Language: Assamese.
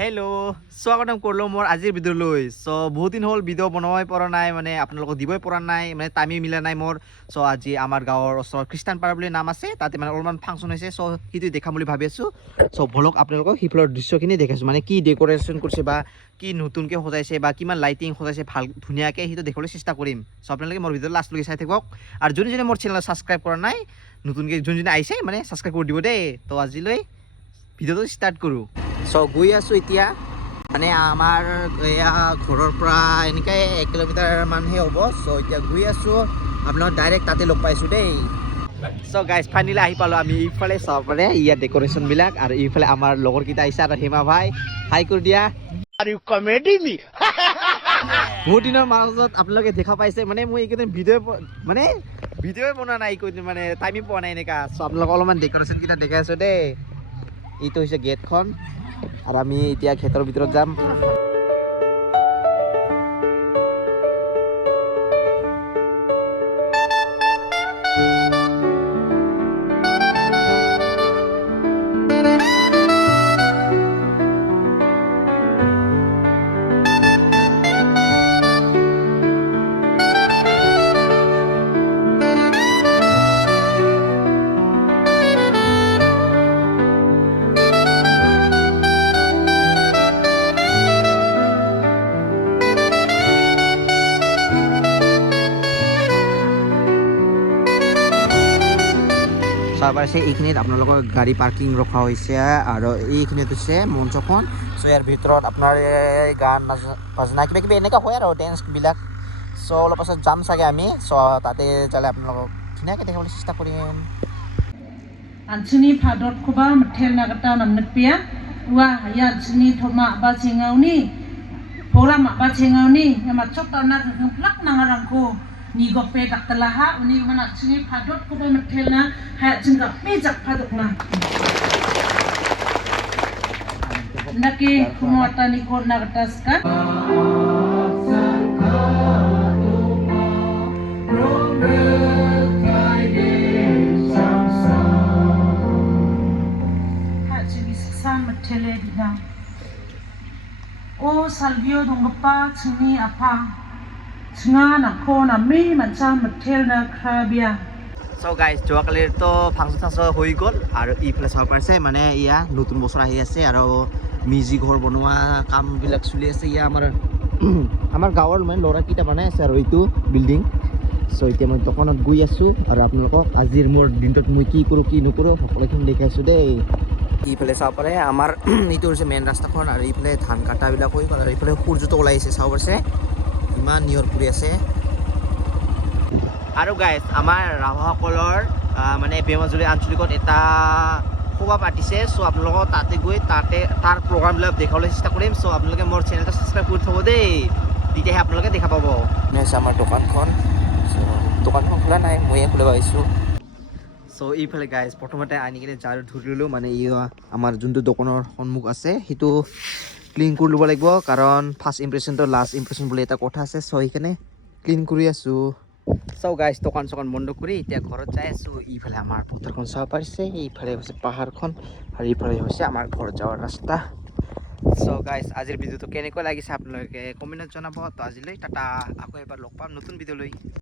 হেল্ল' স্বাগতম কৰিলোঁ মোৰ আজিৰ ভিডিঅ'লৈ। চ' বহুত দিন হ'ল ভিডিঅ' বনাবই পৰা নাই, মানে আপোনালোকক দিবই পৰা নাই, মানে টাইমেই মিলা নাই মোৰ। চ' আজি আমাৰ গাঁৱৰ ওচৰত খ্ৰীষ্টান পাৰা বুলি নাম আছে, তাতে মানে অলপমান ফাংচন হৈছে। চ' সেইটো দেখাম বুলি ভাবি আছোঁ। চ' ভলক আপোনালোকক সিফালৰ দৃশ্যখিনি দেখাইছোঁ, মানে কি ডেক'ৰেশ্যন কৰিছে বা কি নতুনকৈ সজাইছে বা কিমান লাইটিং সজাইছে ভাল ধুনীয়াকৈ সেইটো দেখাবলৈ চেষ্টা কৰিম। চ' আপোনালোকে মোৰ ভিডিঅ' লাষ্টলৈকে চাই থাকক। আৰু যোনে মোৰ চেনেল ছাবস্ক্ৰাইব কৰা নাই, নতুনকৈ যোনে আহিছে মানে ছাবস্ক্ৰাইব কৰি দিব দেই। তো আজিলৈ ভিডিঅ'টো ষ্টাৰ্ট কৰোঁ। চ' গৈ আছোঁ এতিয়া, মানে আমাৰ এয়া ঘৰৰ পৰা এনেকৈ 1 কিলোমিটাৰ মানহে হ'ব। চ' এতিয়া গৈ আছোঁ, আপোনালোক ডাইৰেক্ট তাতে লগ পাইছোঁ দেই। চ' গাইজ ফাইনেলি আহি পালোঁ আমি ইফালে। চাওক মানে ইয়াৰ ডেক'ৰেশ্যনবিলাক, আৰু ইফালে আমাৰ লগৰকেইটা আহিছে আৰু হিমা ভাই হাই কৰি দিয়া। বহুত দিনৰ মাজত আপোনালোকে দেখা পাইছে, মানে মই এইকেইদিন ভিডিঅ'ই বনোৱা নাই, এইকেইদিন মানে টাইমেই পোৱা নাই এনেকা। চ' আপোনালোকক অলপমান ডেক'ৰেশ্যনকেইটা দেখাই আছোঁ দেই। এইটো হৈছে গেটখন, আৰু আমি এতিয়া ক্ষেত্ৰৰ ভিতৰত যাম। চাব পাৰিছে এইখিনিত আপোনালোকৰ গাড়ী পাৰ্কিং ৰখা হৈছে, আৰু এইখিনিত হৈছে মঞ্চখন। চ' ইয়াৰ ভিতৰত আপোনাৰ গান বাজনা কিবা কিবি এনেকুৱা হয় আৰু ডেন্সবিলাক। চ' অলপ পাছত যাম চাগে আমি। চ' তাতে যালে আপোনালোকক ধুনীয়াকৈ দেখাবলৈ চেষ্টা কৰিম। Ansini phadot kuba mthel na kata nam npia wa ya ansini thoma ba chengauni pora ma ba chengauni ma chok ta na lak na ngarang ko ni go pe dak talaha uni mana ansini phadot kuba mthel na ha chinga pe jak phadok na naki kumata ni ko na kata ska O salvio dongpa chini apa chinga na ko na me mancha mathel na khabia. চ' গাইজ যোৱাকালিতো ফাংচন হৈ গ'ল, আৰু ইফালে চাব পাৰিছে মানে ইয়া নতুন বছৰ আহি আছে, আৰু মেজি ঘৰ বনোৱা কামবিলাক চলি আছে। ইয়া আমাৰ গাঁৱৰ মানে ল'ৰাকেইটা বনাই আছে আৰু এইটো বিল্ডিং। চ' এতিয়া মই দোকানত গৈ আছোঁ, আৰু আপোনালোকক আজিৰ মোৰ দিনটোত মই কি কৰোঁ কি নকৰোঁ সকলোখিনি দেখাইছোঁ দেই। ইফালে চাব পাৰে আমাৰ এইটো হৈছে মেইন ৰাস্তাখন, আৰু এইফালে ধান কাটাবিলাক হৈ গ'ল, আৰু এইফালে সূৰ্যটো ওলাই আহিছে চাব পাৰিছে ইমান নিয়ৰ পৰি আছে। আৰু গাইজ আমাৰ ৰাভাসকলৰ মানে বেমাজুলি আঞ্চলিকত এটা সভা পাতিছে। চ' আপোনালোকক তাতে গৈ তাৰ প্ৰগ্ৰামবিলাক দেখাবলৈ চেষ্টা কৰিম। চ' আপোনালোকে মোৰ চেনেলটো ছাবস্ক্ৰাইব কৰি থ'ব দেই, তেতিয়াহে আপোনালোকে দেখা পাব। হৈছে আমাৰ দোকানখন খোলা নাই, ময়ে খুলিব আহিছোঁ। চ' এইফালে গাইজ প্ৰথমতে আনি কিনে ঝাৰু ধৰি ল'লোঁ, মানে আমাৰ যোনটো দোকানৰ সন্মুখ আছে সেইটো ক্লিন কৰি ল'ব লাগিব, কাৰণ ফাৰ্ষ্ট ইম্প্ৰেশ্যনটো লাষ্ট ইম্প্ৰেশ্যন বুলি এটা কথা আছে। চ' সেইকাৰণে ক্লিন কৰি আছোঁ। চ' গাইজ দোকান বন্ধ কৰি এতিয়া ঘৰত যাই আছোঁ। ইফালে আমাৰ পথাৰখন চাব পাৰিছে, এইফালে হৈছে পাহাৰখন, আৰু এইফালে হৈছে আমাৰ ঘৰত যোৱাৰ ৰাস্তা। চ' গাইজ আজিৰ ভিডিঅ'টো কেনেকুৱা লাগিছে আপোনালোকে কমেণ্টত জনাব। তো আজিলৈ টাটা, আকৌ এবাৰ লগ পাম নতুন ভিডিঅ'লৈ।